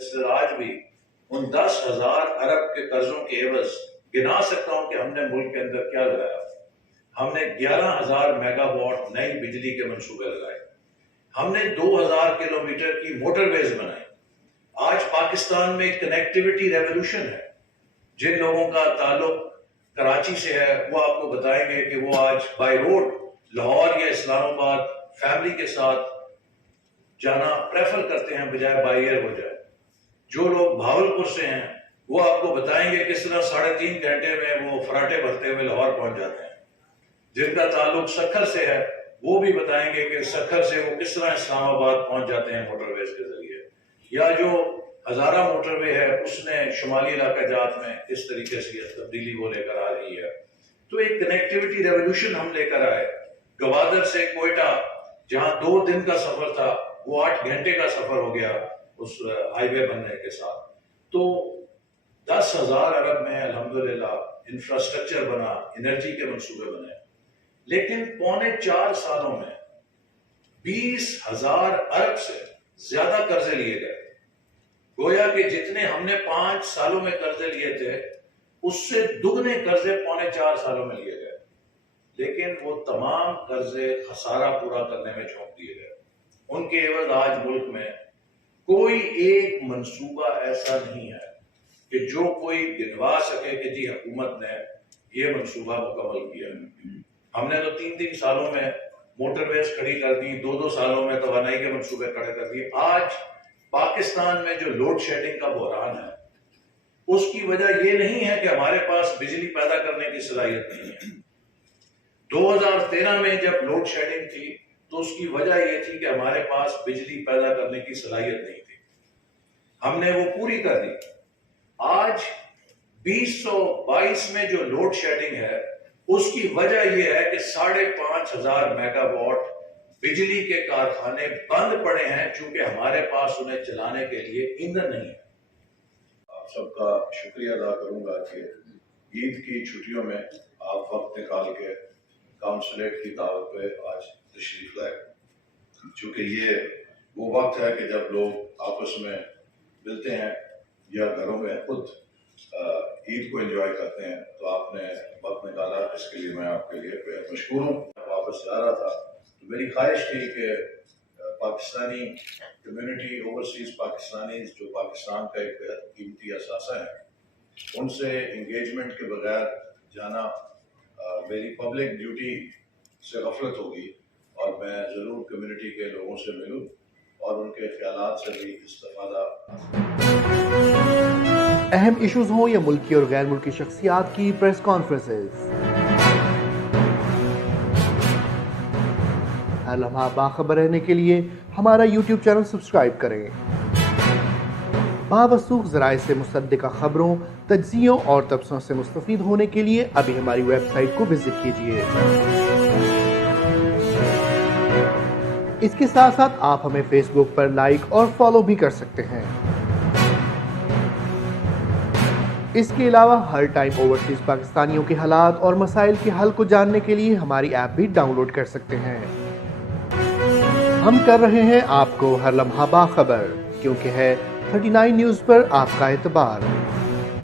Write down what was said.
आज भी उन 10,000 अरब के कर्जों के एवज गिना सकता हूं कि हमने मुल्क के अंदर क्या लगाया। हमने 11,000 मेगावाट नई बिजली के मंसूबे लगाए, हमने 2,000 किलोमीटर की मोटरवेज बनाई। आज पाकिस्तान में कनेक्टिविटी रेवोल्यूशन है। जिन लोगों का ताल्लुक कराची से है वो आपको बताएंगे कि वो आज बाय रोड लाहौर या इस्लामाबाद फैमिली के साथ जाना प्रेफर करते हैं बजाय बाय एयर हो जाए। जो लोग भावलपुर से हैं वो आपको बताएंगे किस तरह 3.5 घंटे में वो फराटे भरते हुए लाहौर पहुंच जाते हैं। जिनका ताल्लुक सक्खर से है वो भी बताएंगे कि सक्खर से वो किस तरह इस्लामाबाद पहुंच जाते हैं मोटरवेज के जरिए। या जो हजारा मोटरवे है उसने शुमाली इलाका जात में किस तरीके से तब्दीली वो लेकर आ रही है। तो एक कनेक्टिविटी रेवोल्यूशन हम लेकर आए। गवादर से कोयटा जहां 2 दिन का सफर था वो 8 घंटे का सफर हो गया उस हाईवे बनने के साथ। तो 10,000 अरब में अल्हम्दुलिल्लाह इंफ्रास्ट्रक्चर बना, एनर्जी के मंसूबे बने। लेकिन 3.25 सालों में 20,000 अरब से ज्यादा कर्जे लिए गए। गोया कि जितने हमने 5 सालों में कर्जे लिए थे उससे दुगने कर्जे 3.25 सालों में लिए गए। लेकिन वो तमाम कर्जे खसारा पूरा करने में झोंक दिए गए। उनके एवज आज मुल्क में कोई एक मंसूबा ऐसा नहीं है कि जो कोई गिनवा सके कि जी हुकूमत ने ये मंसूबा मुकम्मल किया। हमने तो 3-3 सालों में मोटरवेज खड़ी कर दी, 2-2 सालों में तवानाई के मंसूबे खड़े कर दिए। आज पाकिस्तान में जो लोड शेडिंग का बहरान है उसकी वजह ये नहीं है कि हमारे पास बिजली पैदा करने की सलाहियत नहीं है। 2013 में जब लोड शेडिंग थी तो उसकी वजह यह थी कि हमारे पास बिजली पैदा करने की सलाहियत नहीं थी। हमने वो पूरी कर दी। आज 2022 में जो लोड शेडिंग है उसकी वजह यह है कि 5,500 मेगावाट बिजली के कारखाने बंद पड़े हैं चूंकि हमारे पास उन्हें चलाने के लिए ईंधन नहीं है। आप सबका शुक्रिया अदा करूंगा कि ईद की छुट्टियों में आप वक्त निकाल के काउंसलेट की दावत पे आज तशरीफ लाए। चूंकि ये वो वक्त है कि जब लोग आपस में मिलते हैं या घरों में खुद ईद को एंजॉय करते हैं, तो आपने वक्त निकाला, इसके लिए मैं आपके लिए बेहद मशकूर हूँ। वापस जा रहा था तो मेरी ख्वाहिश थी कि पाकिस्तानी कम्युनिटी, ओवरसीज पाकिस्तानी जो पाकिस्तान का एक बेहद कीमती असासा है, उनसे इंगेजमेंट के बगैर जाना मेरी पब्लिक ड्यूटी से गफलत होगी और मैं ज़रूर कम्युनिटी के लोगों से मिलूँ और उनके ख्यालात से भी इस्तेफादा। अहम इश्यूज हों या मुल्की और गैर मुल्की शख्सियात की प्रेस कॉन्फ्रेंसेस, हर लम्हा बाखबर रहने के लिए हमारा YouTube चैनल सब्सक्राइब करें। बावसूख ज़राए से मुसद्दिक़ा खबरों, तज्ज़ियों और तबसरों से मुस्तफ़ीद होने के लिए अभी हमारी वेबसाइट को विजिट कीजिए। इसके साथ साथ आप हमें फेसबुक पर लाइक और फॉलो भी कर सकते हैं। इसके अलावा हर टाइम ओवरसीज पाकिस्तानियों के हालात और मसाइल के हल को जानने के लिए हमारी ऐप भी डाउनलोड कर सकते हैं। हम कर रहे हैं आपको हर लम्हा बाखबर, क्योंकि है 39 न्यूज़ पर आपका एतबार।